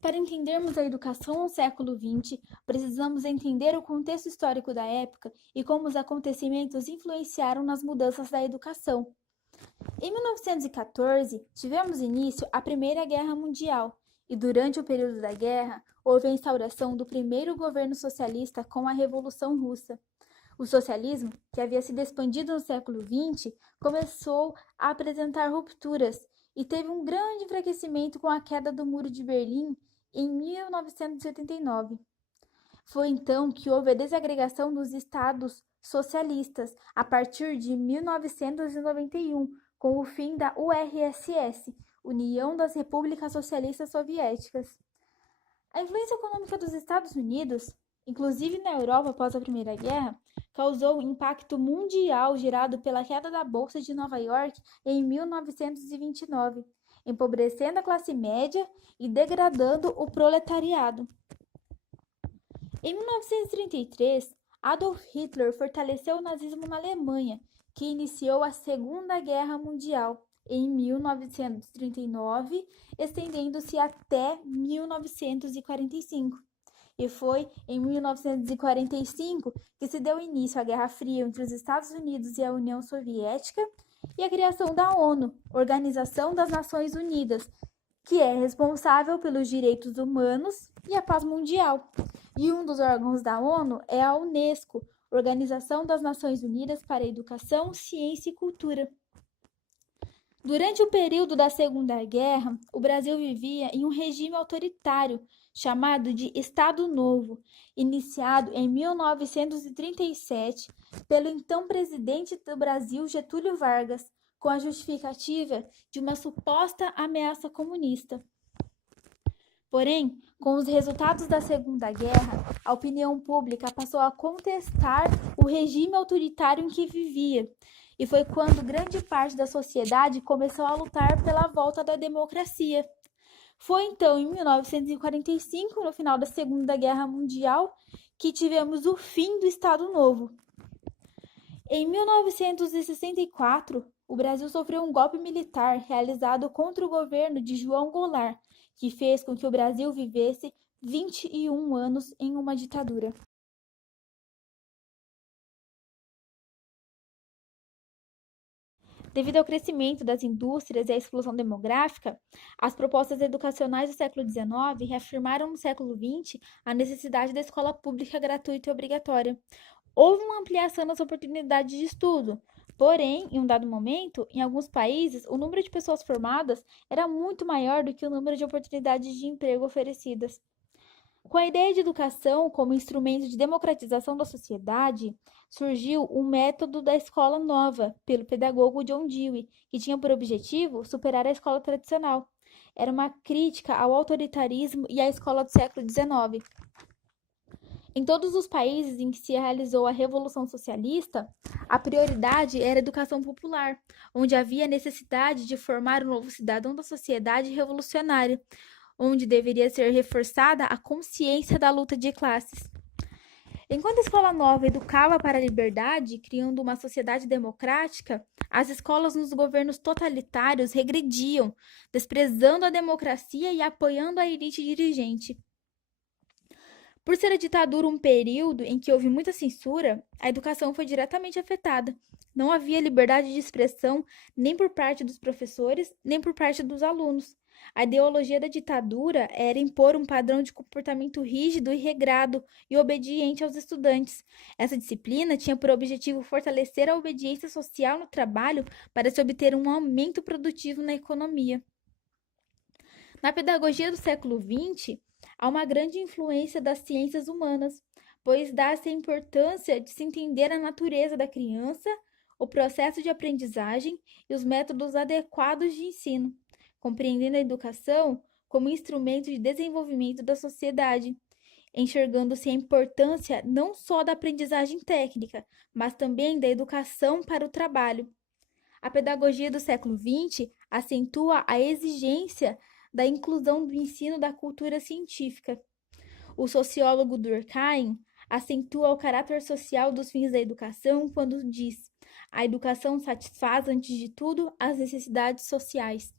Para entendermos a educação no século XX, precisamos entender o contexto histórico da época e como os acontecimentos influenciaram nas mudanças da educação. Em 1914, tivemos início a Primeira Guerra Mundial, e durante o período da guerra, houve a instauração do primeiro governo socialista com a Revolução Russa. O socialismo, que havia se expandido no século XX, começou a apresentar rupturas e teve um grande enfraquecimento com a queda do Muro de Berlim em 1989. Foi então que houve a desagregação dos estados socialistas a partir de 1991, com o fim da URSS, União das Repúblicas Socialistas Soviéticas. A influência econômica dos Estados Unidos, inclusive na Europa após a Primeira Guerra, causou um impacto mundial gerado pela queda da Bolsa de Nova York em 1929, empobrecendo a classe média e degradando o proletariado. Em 1933, Adolf Hitler fortaleceu o nazismo na Alemanha, que iniciou a Segunda Guerra Mundial em 1939, estendendo-se até 1945. E foi em 1945 que se deu início à Guerra Fria entre os Estados Unidos e a União Soviética e a criação da ONU, Organização das Nações Unidas, que é responsável pelos direitos humanos e a paz mundial. E um dos órgãos da ONU é a Unesco, Organização das Nações Unidas para a Educação, Ciência e Cultura. Durante o período da Segunda Guerra, o Brasil vivia em um regime autoritário chamado de Estado Novo, iniciado em 1937 pelo então presidente do Brasil, Getúlio Vargas, com a justificativa de uma suposta ameaça comunista. Porém, com os resultados da Segunda Guerra, a opinião pública passou a contestar o regime autoritário em que vivia, e foi quando grande parte da sociedade começou a lutar pela volta da democracia. Foi então em 1945, no final da Segunda Guerra Mundial, que tivemos o fim do Estado Novo. Em 1964, o Brasil sofreu um golpe militar realizado contra o governo de João Goulart, que fez com que o Brasil vivesse 21 anos em uma ditadura. Devido ao crescimento das indústrias e à explosão demográfica, as propostas educacionais do século XIX reafirmaram no século XX a necessidade da escola pública gratuita e obrigatória. Houve uma ampliação das oportunidades de estudo, porém, em um dado momento, em alguns países, o número de pessoas formadas era muito maior do que o número de oportunidades de emprego oferecidas. Com a ideia de educação como instrumento de democratização da sociedade, surgiu o método da escola nova, pelo pedagogo John Dewey, que tinha por objetivo superar a escola tradicional. Era uma crítica ao autoritarismo e à escola do século XIX. Em todos os países em que se realizou a Revolução Socialista, a prioridade era a educação popular, onde havia necessidade de formar um novo cidadão da sociedade revolucionária, onde deveria ser reforçada a consciência da luta de classes. Enquanto a escola nova educava para a liberdade, criando uma sociedade democrática, as escolas nos governos totalitários regrediam, desprezando a democracia e apoiando a elite dirigente. Por ser a ditadura um período em que houve muita censura, a educação foi diretamente afetada. Não havia liberdade de expressão nem por parte dos professores, nem por parte dos alunos. A ideologia da ditadura era impor um padrão de comportamento rígido e regrado e obediente aos estudantes. Essa disciplina tinha por objetivo fortalecer a obediência social no trabalho para se obter um aumento produtivo na economia. Na pedagogia do século XX, há uma grande influência das ciências humanas, pois dá-se a importância de se entender a natureza da criança, o processo de aprendizagem e os métodos adequados de ensino, compreendendo a educação como instrumento de desenvolvimento da sociedade, enxergando-se a importância não só da aprendizagem técnica, mas também da educação para o trabalho. A pedagogia do século XX acentua a exigência da inclusão do ensino da cultura científica. O sociólogo Durkheim acentua o caráter social dos fins da educação quando diz: a educação satisfaz, antes de tudo, as necessidades sociais.